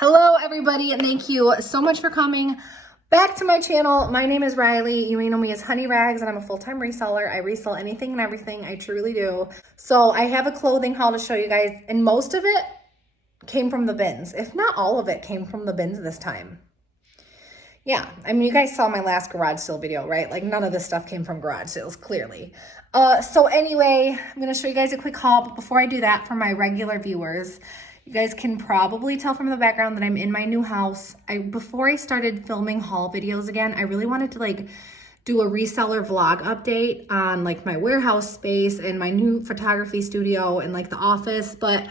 Hello everybody, and thank you so much for coming back to my channel. My name is Riley. You may know me as Honey Rags, and I'm a full-time reseller. I resell anything and everything. I truly do. So I have a clothing haul to show you guys, and most of it came from the bins. If not all of it came from the bins this time. Yeah, I mean, you guys saw my last garage sale video, right? Like none of this stuff came from garage sales, clearly. So anyway, I'm gonna show you guys a quick haul, but before I do that, for my regular viewers, you guys can probably tell from the background that I'm in my new house. Before I started filming haul videos again, I really wanted to do a reseller vlog update on my warehouse space and my new photography studio and the office, but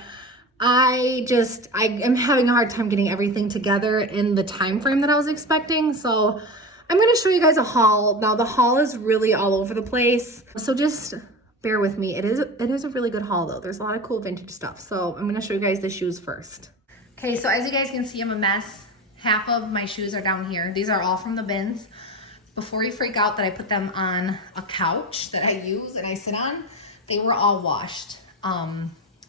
I am having a hard time getting everything together in the time frame that I was expecting. So I'm going to show you guys a haul. Now the haul is really all over the place, so just bear with me. It is a really good haul though. There's a lot of cool vintage stuff. So I'm going to show you guys the shoes first. Okay, so as you guys can see, I'm a mess. Half of my shoes are down here. These are all from the bins. Before you freak out that I put them on a couch that I use and I sit on, they were all washed.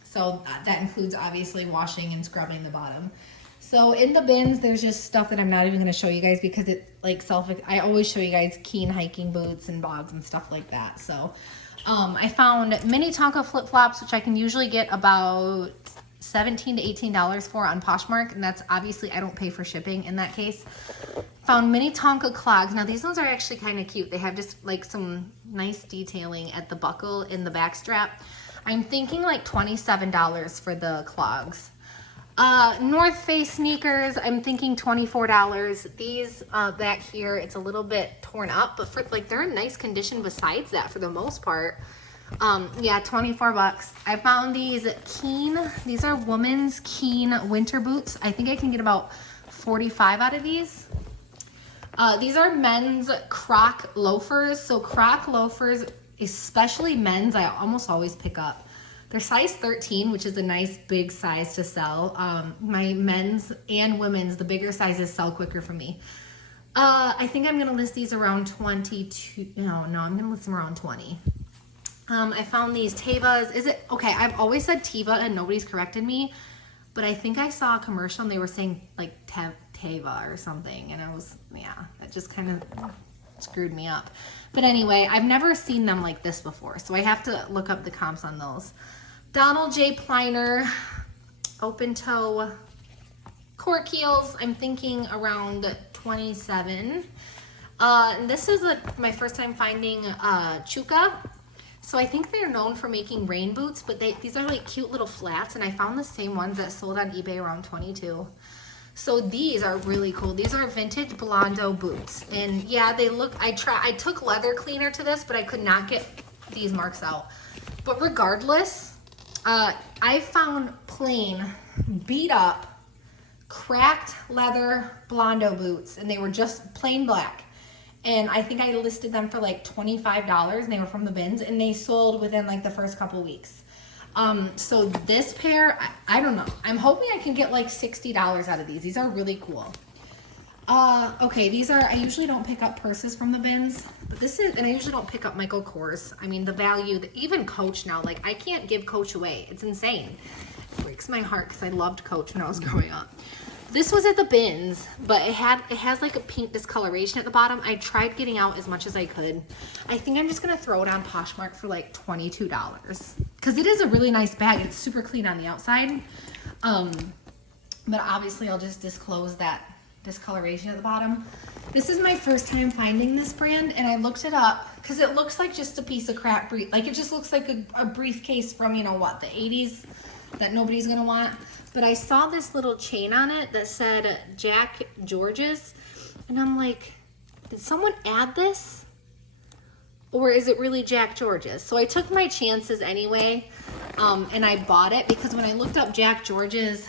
So that includes obviously washing and scrubbing the bottom. So in the bins, there's just stuff that I'm not even going to show you guys because it's I always show you guys Keen hiking boots and bogs and stuff like that. So I found mini Tonka flip-flops, which I can usually get about $17 to $18 for on Poshmark, and that's obviously I don't pay for shipping in that case. Found mini Tonka clogs. Now these ones are actually kind of cute. They have just some nice detailing at the buckle in the back strap. I'm thinking $27 for the clogs. North Face sneakers, I'm thinking $24. These back here, it's a little bit torn up, but for they're in nice condition besides that for the most part. Yeah, 24 bucks. I found these Keen. These are women's Keen winter boots. I think I can get about 45 out of these. These are men's Croc loafers. So Croc loafers, especially men's, I almost always pick up. They're size 13, which is a nice big size to sell. My men's and women's, the bigger sizes sell quicker for me. I think I'm gonna list these around 22. No, I'm gonna list them around 20. I found these Tevas. Okay, I've always said Teva and nobody's corrected me, but I think I saw a commercial and they were saying Teva or something, and that just kind of screwed me up. But anyway, I've never seen them like this before, so I have to look up the comps on those. Donald J. Pliner open toe cork heels, I'm thinking around 27. This is my first time finding Chuka. So I think they're known for making rain boots, but these are cute little flats, and I found the same ones that sold on eBay around 22. So these are really cool. These are vintage Blondo boots. And yeah, they look, I took leather cleaner to this, but I could not get these marks out. But regardless, I found plain, beat up, cracked leather Blondo boots, and they were just plain black. And I think I listed them for $25, and they were from the bins, and they sold within the first couple weeks. So this pair, I don't know. I'm hoping I can get $60 out of these. These are really cool. Okay, I usually don't pick up purses from the bins, but and I usually don't pick up Michael Kors. I mean, the value, even Coach now, I can't give Coach away. It's insane. It breaks my heart because I loved Coach when I was growing up. This was at the bins, but it has a pink discoloration at the bottom. I tried getting out as much as I could. I think I'm just gonna throw it on Poshmark for $22 because it is a really nice bag. It's super clean on the outside, but obviously I'll just disclose that discoloration at the bottom. This is my first time finding this brand, and I looked it up because it looks like just a piece of crap brief. It just looks like a briefcase from the 80s that nobody's gonna want. But I saw this little chain on it that said Jack George's, and I'm like, did someone add this? Or is it really Jack George's? So I took my chances anyway, and I bought it because when I looked up Jack George's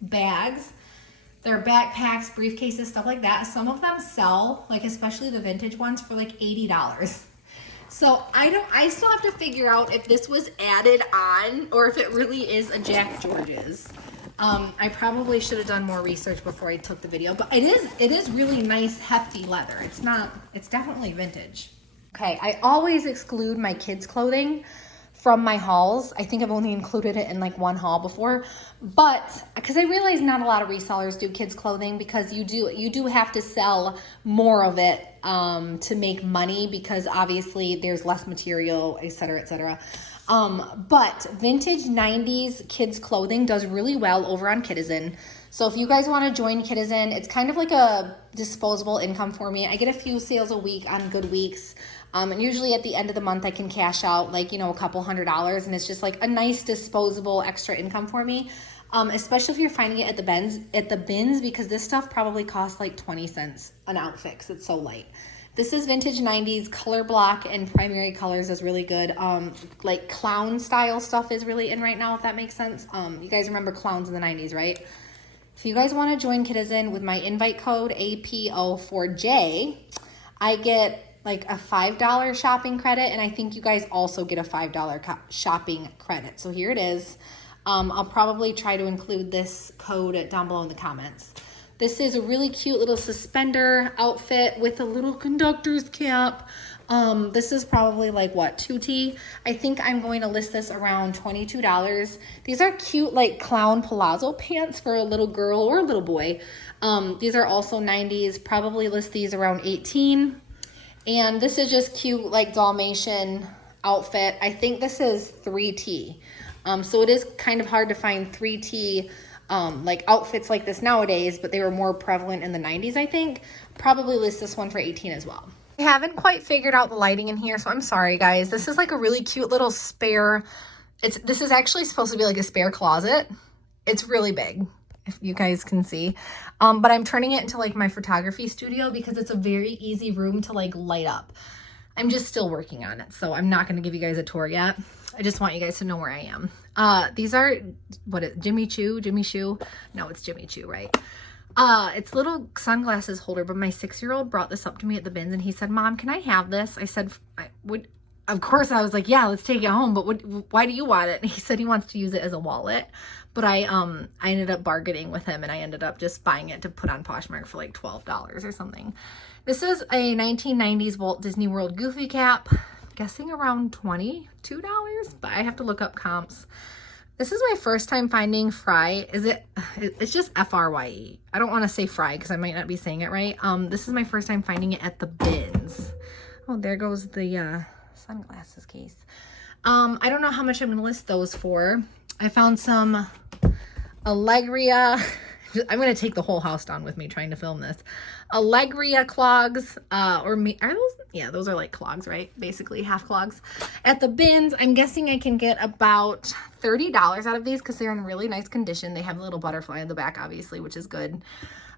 bags, their backpacks, briefcases, stuff like that, some of them sell, especially the vintage ones, for $80. So I still have to figure out if this was added on or if it really is a Jack George's. I probably should have done more research before I took the video, but it is really nice, hefty leather. It's definitely vintage. Okay, I always exclude my kids' clothing from my hauls. I think I've only included it in like one haul before, but because I realize not a lot of resellers do kids clothing, because you do have to sell more of it to make money, because obviously there's less material, etc., etc. But vintage 90s kids clothing does really well over on Kidizen. So if you guys want to join Kidizen, it's kind of like a disposable income for me. I get a few sales a week on good weeks. And usually at the end of the month, I can cash out like, you know, a couple $100s, and it's just like a nice disposable extra income for me. Especially if you're finding it at the bins, because this stuff probably costs like 20 cents an outfit because it's so light. This is vintage 90s. Color block and primary colors is really good. Like clown style stuff is really in right now, if that makes sense. You guys remember clowns in the 90s, right? If you guys want to join Kidizen with my invite code APO4J, I get like a $5 shopping credit, and I think you guys also get a $5 shopping credit. So here it is. I'll probably try to include this code down below in the comments. This is a really cute little suspender outfit with a little conductor's cap. This is probably like what, 2T? I think I'm going to list this around $22. These are cute like clown palazzo pants for a little girl or a little boy. These are also 90s, probably list these around 18. And this is just cute like Dalmatian outfit. I think this is 3T. So it is kind of hard to find 3T like outfits like this nowadays, but they were more prevalent in the 90s, I think. Probably list this one for 18 as well. I haven't quite figured out the lighting in here, so I'm sorry guys. This is like a really cute little spare, this is actually supposed to be like a spare closet. It's really big, if you guys can see. But I'm turning it into like my photography studio because it's a very easy room to like light up. I'm just still working on it, so I'm not going to give you guys a tour yet. I just want you guys to know where I am. These are, Jimmy Choo? No, it's Jimmy Choo, right? It's little sunglasses holder, but my 6-year-old brought this up to me at the bins, and he said, Mom, can I have this? I said, of course, I was like, yeah, let's take it home, but why do you want it? And he said he wants to use it as a wallet. But I ended up bargaining with him, and I ended up just buying it to put on Poshmark for like $12 or something. This is a 1990s Walt Disney World Goofy cap. I'm guessing around $22, but I have to look up comps. This is my first time finding Fry. It's just Frye. I don't want to say Fry because I might not be saying it right. This is my first time finding it at the bins. Oh, there goes the sunglasses case. I don't know how much I'm going to list those for. I found some Allegria. I'm going to take the whole house down with me trying to film this. Allegria clogs, are those? Yeah, those are like clogs, right? Basically half clogs. At the bins, I'm guessing I can get about $30 out of these because they're in really nice condition. They have a little butterfly in the back, obviously, which is good.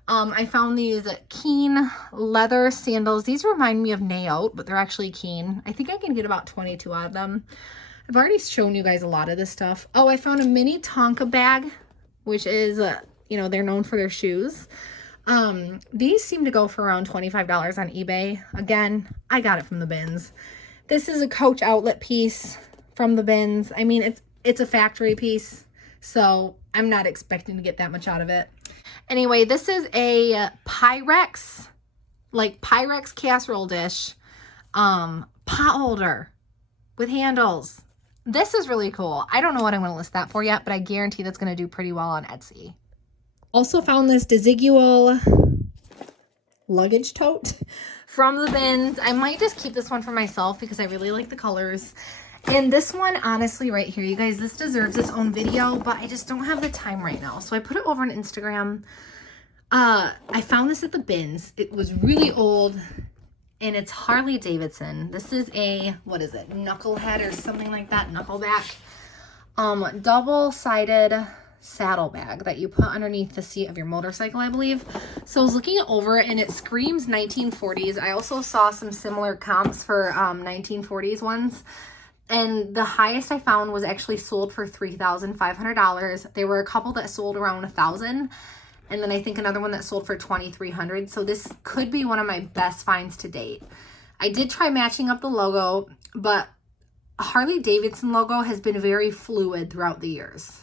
I found these Keen leather sandals. These remind me of Naote, but they're actually Keen. I think I can get about 22 out of them. I've already shown you guys a lot of this stuff. Oh, I found a mini Tonka bag, which is, you know, they're known for their shoes. These seem to go for around $25 on eBay. Again, I got it from the bins. This is a Coach outlet piece from the bins. I mean, it's a factory piece, so I'm not expecting to get that much out of it. Anyway, this is a Pyrex casserole dish, pot holder with handles. This is really cool. I don't know what I'm going to list that for yet, but I guarantee that's going to do pretty well on Etsy. Also found this Desigual luggage tote from the bins. I might just keep this one for myself because I really like the colors. And this one, honestly, right here, you guys, this deserves its own video, but I just don't have the time right now. So I put it over on Instagram. I found this at the bins. It was really old, and it's Harley-Davidson. This is a, what is it, knucklehead or something like that, knuckleback. Double-sided saddlebag that you put underneath the seat of your motorcycle, I believe. So I was looking over it, and it screams 1940s. I also saw some similar comps for 1940s ones. And the highest I found was actually sold for $3,500. There were a couple that sold around $1,000. And then I think another one that sold for $2,300. So this could be one of my best finds to date. I did try matching up the logo, but Harley-Davidson logo has been very fluid throughout the years.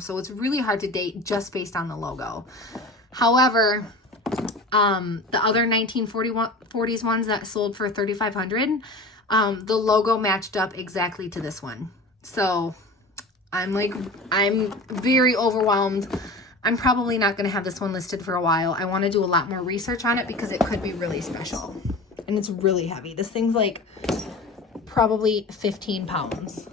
So it's really hard to date just based on the logo. However, the other 1940s ones that sold for $3,500, the logo matched up exactly to this one. So I'm very overwhelmed. I'm probably not going to have this one listed for a while. I want to do a lot more research on it because it could be really special. And it's really heavy. This thing's like probably 15 pounds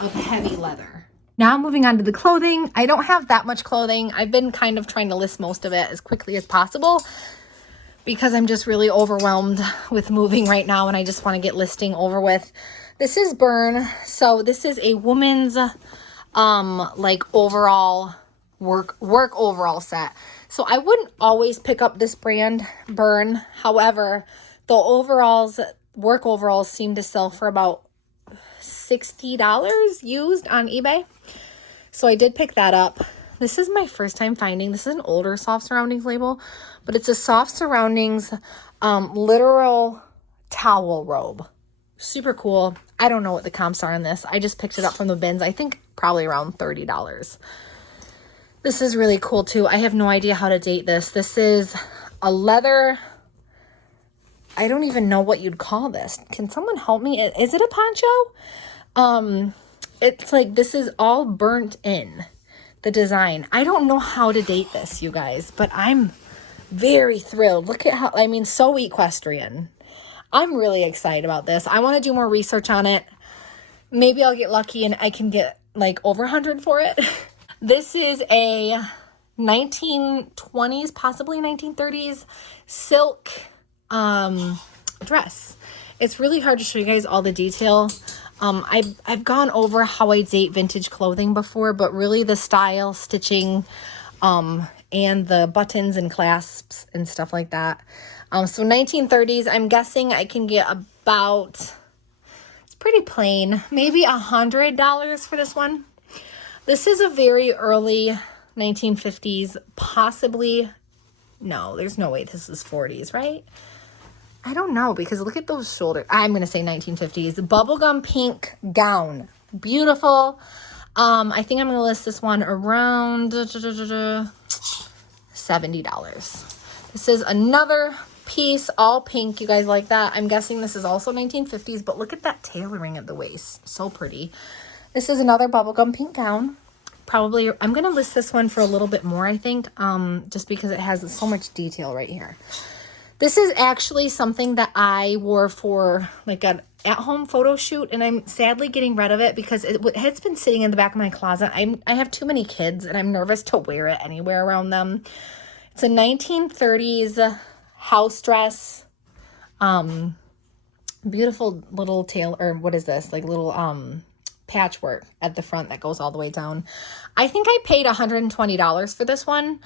of heavy leather. Now moving on to the clothing. I don't have that much clothing. I've been kind of trying to list most of it as quickly as possible because I'm just really overwhelmed with moving right now and I just want to get listing over with. This is Burn. So this is a woman's like overall work overall set. So I wouldn't always pick up this brand, Burn. However, the work overalls seem to sell for about $60 used on eBay. So I did pick that up. This is my first time finding, this is an older Soft Surroundings label, but it's a Soft Surroundings literal towel robe. Super cool. I don't know what the comps are on this. I just picked it up from the bins. I think probably around $30. This is really cool too. I have no idea how to date this. This is a leather, I don't even know what you'd call this. Can someone help me? Is it a poncho? It's like, this is all burnt in, the design. I don't know how to date this, you guys, but I'm very thrilled. Look at how, I mean, so equestrian. I'm really excited about this. I want to do more research on it. Maybe I'll get lucky and I can get like over 100 for it. This is a 1920s, possibly 1930s silk dress. It's really hard to show you guys all the detail. I've gone over how I date vintage clothing before, but really the style, stitching, and the buttons and clasps and stuff like that. So 1930s, I'm guessing I can get about, it's pretty plain, maybe $100 for this one. This is a very early 1950s, possibly, no, there's no way this is 40s, right? I don't know, because look at those shoulders. I'm going to say 1950s. Bubblegum pink gown. Beautiful. I think I'm going to list this one around $70. This is another piece, all pink. You guys like that? I'm guessing this is also 1950s, but look at that tailoring at the waist. So pretty. This is another bubblegum pink gown. Probably, I'm going to list this one for a little bit more, I think, just because it has so much detail right here. This is actually something that I wore for like an at-home photo shoot, and I'm sadly getting rid of it because it's been sitting in the back of my closet. I have too many kids, and I'm nervous to wear it anywhere around them. It's a 1930s house dress. Beautiful little tail, or what is this? Like little patchwork at the front that goes all the way down. I think I paid $120 for this one.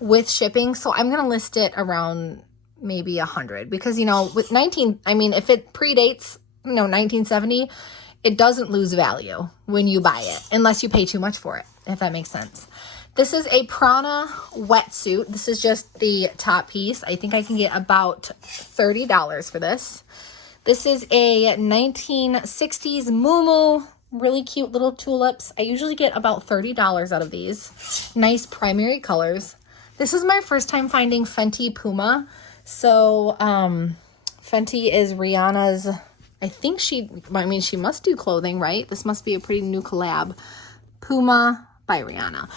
With shipping. So I'm going to list it around maybe 100 because, you know, with if it predates, 1970, it doesn't lose value when you buy it unless you pay too much for it, if that makes sense. This is a Prana wetsuit. This is just the top piece. I think I can get about $30 for this. This is a 1960s muumuu. Really cute little tulips. I usually get about $30 out of these. Nice primary colors. This is my first time finding Fenty Puma. So, Fenty is Rihanna's, she must do clothing, right? This must be a pretty new collab. Puma by Rihanna.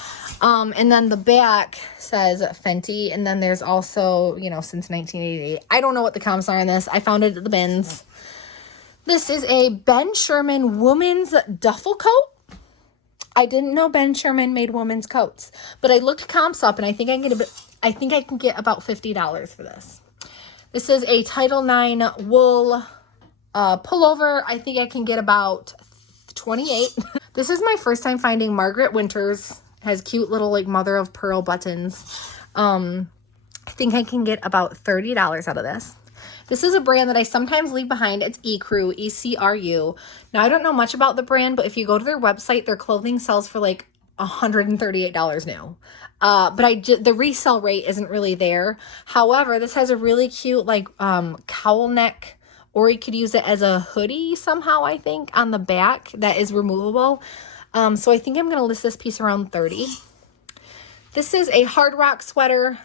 And then the back says Fenty. And then there's also, since 1988. I don't know what the comps are on this. I found it at the bins. This is a Ben Sherman woman's duffel coat. I didn't know Ben Sherman made women's coats, but I looked comps up and I think I can get about $50 for this. This is a Title IX wool pullover. I think I can get about $28. This is my first time finding Margaret Winters. It has cute little like mother of pearl buttons. I think I can get about $30 out of this. This is a brand that I sometimes leave behind. It's Ecru, E-C-R-U. Now, I don't know much about the brand, but if you go to their website, their clothing sells for like $138 new. But the resale rate isn't really there. However, this has a really cute like cowl neck, or you could use it as a hoodie somehow, I think, on the back that is removable. So I think I'm going to list this piece around $30. This is a Hard Rock sweater.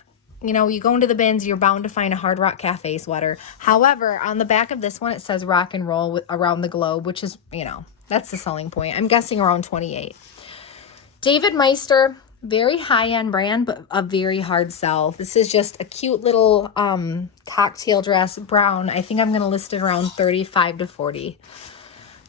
You go into the bins, you're bound to find a Hard Rock Cafe sweater. However, on the back of this one, it says rock and roll around the globe, which is, That's the selling point. I'm guessing around 28. David Meister, very high-end brand, but a very hard sell. This is just a cute little cocktail dress, brown. I think I'm going to list it around 35 to 40.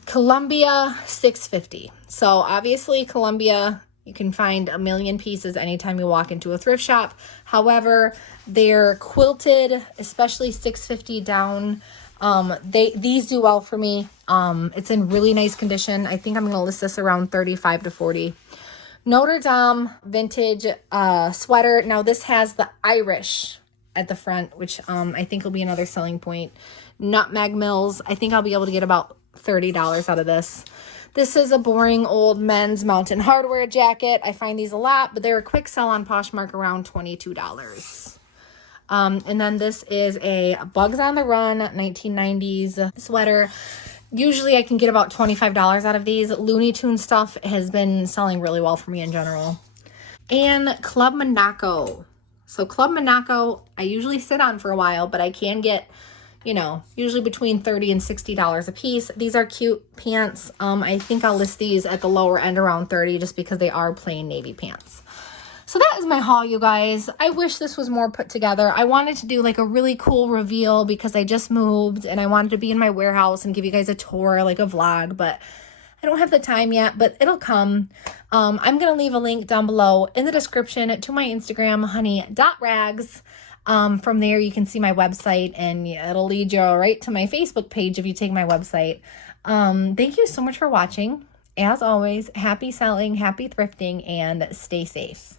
Columbia, $6.50. So obviously Columbia, you can find a million pieces anytime you walk into a thrift shop. However, they're quilted, especially $6.50 down. These do well for me. It's in really nice condition. I think I'm going to list this around 35 to 40. Notre Dame vintage sweater. Now this has the Irish at the front, which I think will be another selling point. Nutmeg Mills. I think I'll be able to get about $30 out of this. This is a boring old men's Mountain Hardwear jacket. I find these a lot, but they're a quick sell on Poshmark around $22. And then this is a Bugs on the Run 1990s sweater. Usually I can get about $25 out of these. Looney Tunes stuff has been selling really well for me in general. And Club Monaco. So Club Monaco, I usually sit on for a while, but I can get, you know, usually between $30 and $60 a piece. These are cute pants. I think I'll list these at the lower end around 30 just because they are plain navy pants. So that is my haul, you guys. I wish this was more put together. I wanted to do like a really cool reveal because I just moved and I wanted to be in my warehouse and give you guys a tour, like a vlog, but I don't have the time yet, but it'll come. I'm going to leave a link down below in the description to my Instagram, honey.rags. From there, you can see my website and it'll lead you right to my Facebook page if you take my website. Thank you so much for watching. As always, happy selling, happy thrifting, and stay safe.